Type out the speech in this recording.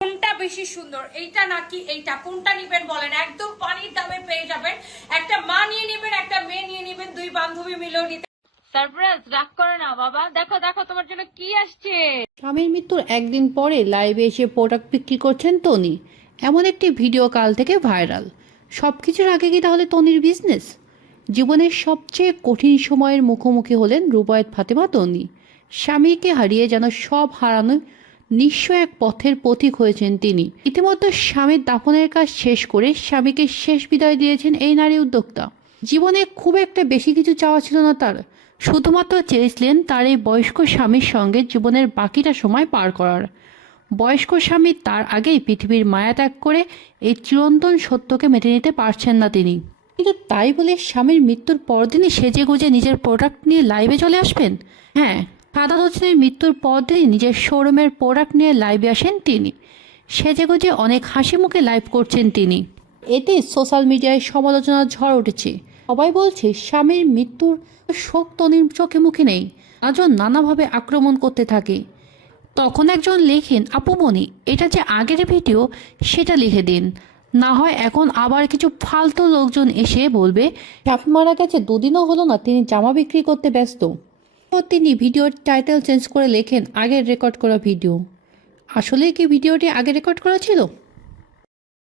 কোনটা বেশি সুন্দর? এইটা নাকি এইটা? কোনটা নিবেন বলেন? একদম পানির দামে পেয়ে যাবেন। একটা মা নিয়ে নেবেন, একটা মেয়ে নিয়ে নেবেন, দুই বান্ধবী মিলেও নিতে না বাবা। দেখো দেখো, তোমার কি আসছে? স্বামীর মৃত্যুর একদিন পরে লাইভে এসে প্রোডাক্ট বিক্রি করছেন এমন একটি ভিডিও কাল থেকে ভাইরাল সব কিছুর আগে কি তাহলে তনির বিজনেস জীবনের সবচেয়ে কঠিন সময়ের মুখোমুখি হলেন রুবায়ত ফাতেমা তনি। স্বামীকে হারিয়ে যেন সব হারানো নিঃস্ব এক পথের পথিক হয়েছেন তিনি। ইতিমধ্যে স্বামীর দাফনের কাজ শেষ করে স্বামীকে শেষ বিদায় দিয়েছেন এই নারী উদ্যোক্তা। জীবনে খুব একটা বেশি কিছু চাওয়া ছিল না তার। শুধুমাত্র চেয়েছিলেন তার এই বয়স্ক স্বামীর সঙ্গে জীবনের বাকিটা সময় পার করার। বয়স্ক স্বামী তার আগেই পৃথিবীর মায়া ত্যাগ করে এই চিরন্তন সত্যকে মেটে নিতে পারছেন না তিনি। কিন্তু তাই বলে স্বামীর মৃত্যুর পরদিনই সেজে গুজে নিজের প্রোডাক্ট নিয়ে লাইভে চলে আসবেন? হ্যাঁ সাদা হোসেনের মৃত্যুর পরদিনই নিজের শোরুমের প্রোডাক্ট নিয়ে লাইভে আসেন তিনি। সেজে গুজে অনেক হাসি মুখে লাইভ করছেন তিনি। এতে সোশ্যাল মিডিয়ায় সমালোচনার ঝড় উঠেছে। সবাই বলছে, স্বামীর মৃত্যুর শোক তনির চোখে মুখে নেই। আজও নানাভাবে আক্রমণ করতে থাকে। তখন একজন লেখেন আপুমনি এটা যে আগের ভিডিও, সেটা লিখে দিন। না হয় এখন আবার কিছু ফালতু লোকজন এসে বলবে, স্বামী মারা গেছে, দুদিনও হলো না, তিনি জামা বিক্রি করতে ব্যস্ত তো তিনি ভিডিওর টাইটেল চেঞ্জ করে লেখেন আগের রেকর্ড করা ভিডিও আসলে কি ভিডিওটি আগে রেকর্ড করা ছিল?